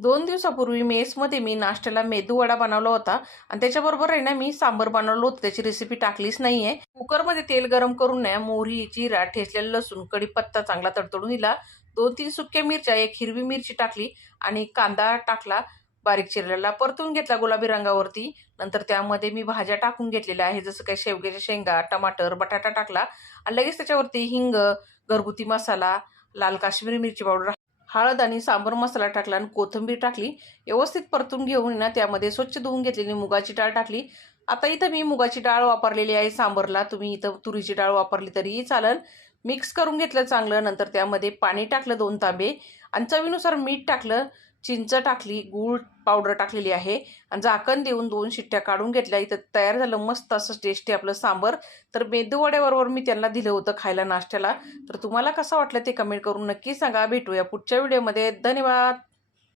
दोन दिवसापूर्वी मेसमध्ये मी नाश्त्याला मेदू वडा बनवला होता. आणि त्याच्याबरोबर आहे ना मी सांबर बनवलं होतं. त्याची रेसिपी टाकलीच नाही आहे कुकरमध्ये तेल गरम करून ना मोहरी जिरा ठेचलेला लसूण कढीपत्ता चांगला तडतडून दिला. दोन तीन सुक्या मिरच्या एक हिरवी मिरची टाकली आणि कांदा टाकला बारीक चिरलेला. परतून घेतला गुलाबी रंगावरती. नंतर त्यामध्ये मी भाज्या टाकून घेतलेल्या आहे जसं काही शेवग्याच्या शेंगा टमाटर बटाटा टाकला. आणि लगेच त्याच्यावरती हिंग घरगुती मसाला लाल काश्मीरी मिरची पावडर हळद आणि सांबर मसाला टाकला आणि कोथिंबीर टाकली. व्यवस्थित परतून घेऊन ना त्यामध्ये स्वच्छ धुवून घेतलेली मुगाची डाळ टाकली. आता इथं मी मुगाची डाळ वापरलेली आहे सांबरला. तुम्ही इथं तुरीची डाळ वापरली तरीही चालेल. मिक्स करून घेतलं चांगलं. नंतर त्यामध्ये पाणी टाकलं दोन तांबे. आणि चवीनुसार मीठ टाकलं. चिंच टाकली गूळ पावडर टाकलेली आहे. आणि झाकण देऊन दोन शिट्ट्या काढून घेतल्या. इथं तयार झालं मस्त असं टेस्टी आपलं सांबर. तर मेदूवड्याबरोबर मी त्यांना दिलं होतं खायला नाश्त्याला. तर तुम्हाला कसं वाटलं ते कमेंट करून नक्की सांगा. भेटूया पुढच्या व्हिडिओमध्ये धन्यवाद!